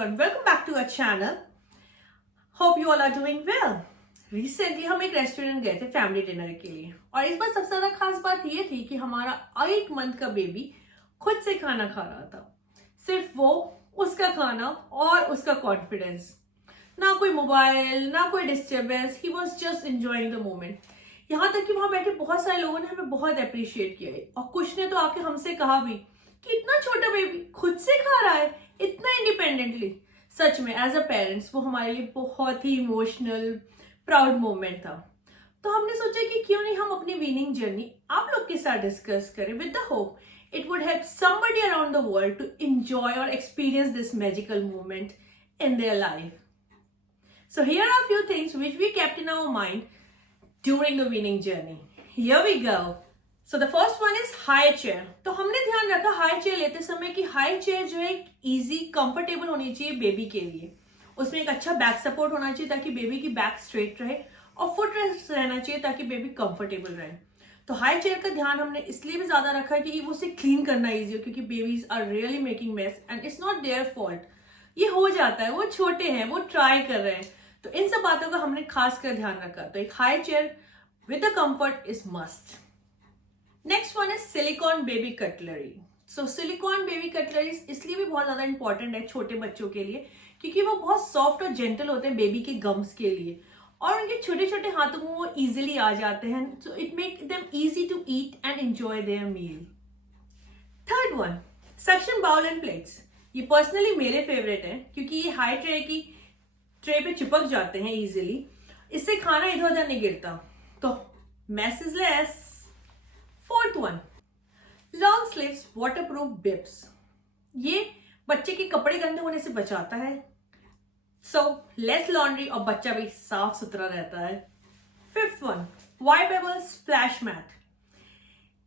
everyone, welcome back to our channel. Hope you all are doing well. Recently हम एक restaurant गए थे family dinner के लिए और इस बार सबसे ज्यादा खास बात ये थी कि हमारा 8 मंथ का बेबी खुद से खाना खा रहा था। सिर्फ वो, उसका खाना और उसका कॉन्फिडेंस, ना कोई मोबाइल ना कोई disturbance. He was just enjoying the moment. यहाँ तक कि वहां बैठे बहुत सारे लोगों ने हमें बहुत अप्रिशिएट किया और कुछ ने तो आके हमसे कहा भी कि इतना छोटा बेबी खुद से खा रहा है इतना इंडिपेंडेंटली। सच में एज अ पेरेंट्स वो हमारे लिए बहुत ही इमोशनल प्राउड मोमेंट था। तो हमने सोचा कि क्यों नहीं हम अपनी वीनिंग जर्नी आप लोग के साथ डिस्कस करें with the hope it would help somebody around the world to enjoy or experience this magical moment in their life. So here are a few things which we kept in our mind during the weaning journey. Here we go. So the first one is high chair. तो हमने ध्यान रखा high chair लेते समय कि high chair जो है easy comfortable होनी चाहिए बेबी के लिए। उसमें एक अच्छा बैक सपोर्ट होना चाहिए ताकि बेबी की बैक स्ट्रेट रहे और फुट रेस्ट रहना चाहिए ताकि बेबी कंफर्टेबल रहे। तो हाई चेयर का ध्यान हमने इसलिए भी ज्यादा रखा कि वो उसे क्लीन करना इजी हो, क्योंकि babies are really making mess and it's not their fault. ये हो जाता है, वो छोटे हैं, वो ट्राई कर रहे हैं। तो इन सब बातों का हमने खास कर ध्यान रखा। तो एक high chair with the comfort is must. Next one is silicon baby cutlery. So silicon baby cutlery इसलिए भी बहुत ज्यादा इंपॉर्टेंट है छोटे बच्चों के लिए क्योंकि वो बहुत सॉफ्ट और जेंटल होते हैं बेबी के गम्स के लिए और उनके छोटे छोटे हाथों में वो इजिली आ जाते हैं। So it make them easy to eat and enjoy their meal. Third one, suction bowl and plates. ये पर्सनली मेरे फेवरेट है क्योंकि ये हाई ट्रे पे चिपक जाते हैं इजिली। इससे खाना इधर उधर नहीं गिरता, तो mess is less. Fourth one, long sleeves waterproof bibs. ये बच्चे के कपड़े गंदे होने से बचाता है, सो लेस लॉन्ड्री और बच्चा भी साफ सुथरा रहता है। Fifth one, wipeable splash mat.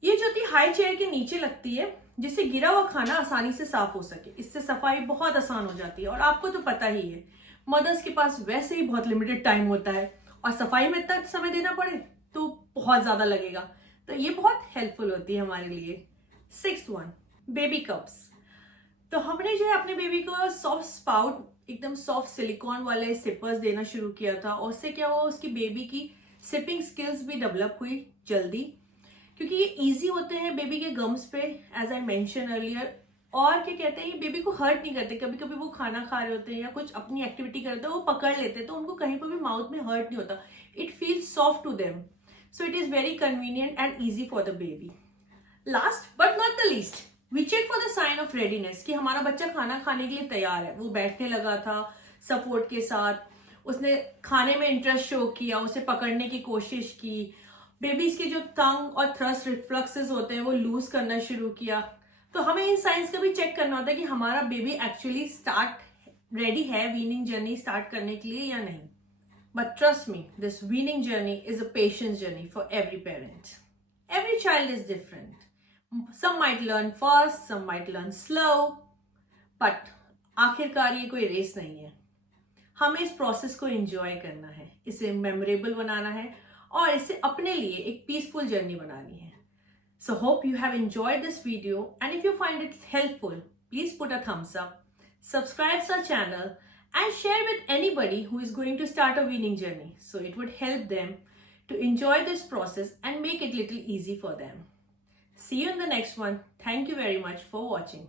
ये जो थी हाई चेयर के नीचे लगती है जिससे गिरा हुआ खाना आसानी से साफ हो सके। इससे सफाई बहुत आसान हो जाती है और आपको तो पता ही है मदर्स के पास वैसे ही बहुत लिमिटेड टाइम होता है और सफाई में इतना समय देना पड़े तो बहुत ज्यादा लगेगा। तो ये बहुत हेल्पफुल होती है हमारे लिए। Sixth one, baby cups. तो हमने जो है अपने बेबी को सॉफ्ट स्पाउट एकदम सॉफ्ट सिलिकॉन वाले सिपर्स देना शुरू किया था और उससे क्या हुआ, उसकी बेबी की सिपिंग स्किल्स भी डेवलप हुई जल्दी क्योंकि ये इजी होते हैं बेबी के गम्स पे एज आई मेंशन अर्लियर। और क्या कहते हैं, ये बेबी को हर्ट नहीं करते। कभी कभी वो खाना खा रहे होते हैं या कुछ अपनी एक्टिविटी करते हैं, वो पकड़ लेते हैं तो उनको कहीं पर भी माउथ में हर्ट नहीं होता। It feels soft to them, so it is very convenient and easy for the baby. Last but not the least, we check for the sign of readiness कि हमारा बच्चा खाना खाने के लिए तैयार है। वो बैठने लगा था सपोर्ट के साथ, उसने खाने में इंटरेस्ट शो किया, उसे पकड़ने की कोशिश की। बेबीज के जो टंग और थ्रस्ट रिफ्लक्सेस होते हैं वो लूज करना शुरू किया। तो हमें इन साइंस का भी चेक करना होता है कि हमारा बेबी एक्चुअली रेडी है वीनिंग जर्नी स्टार्ट करने के लिए या नहीं। But trust me, this weaning journey is a patience journey for every parent. Every child is different. Some might learn fast, some might learn slow. But आखिरकार ये कोई race नहीं है। हमें इस प्रोसेस को एंजॉय करना है, इसे मेमोरेबल बनाना है और इसे अपने लिए एक पीसफुल जर्नी बनानी है। So hope you have enjoyed this video and if you find it helpful, please put a thumbs up, subscribe to our channel and share with anybody who is going to start a weaning journey, so it would help them to enjoy this process and make it little easy for them. See you in the next one. Thank you very much for watching.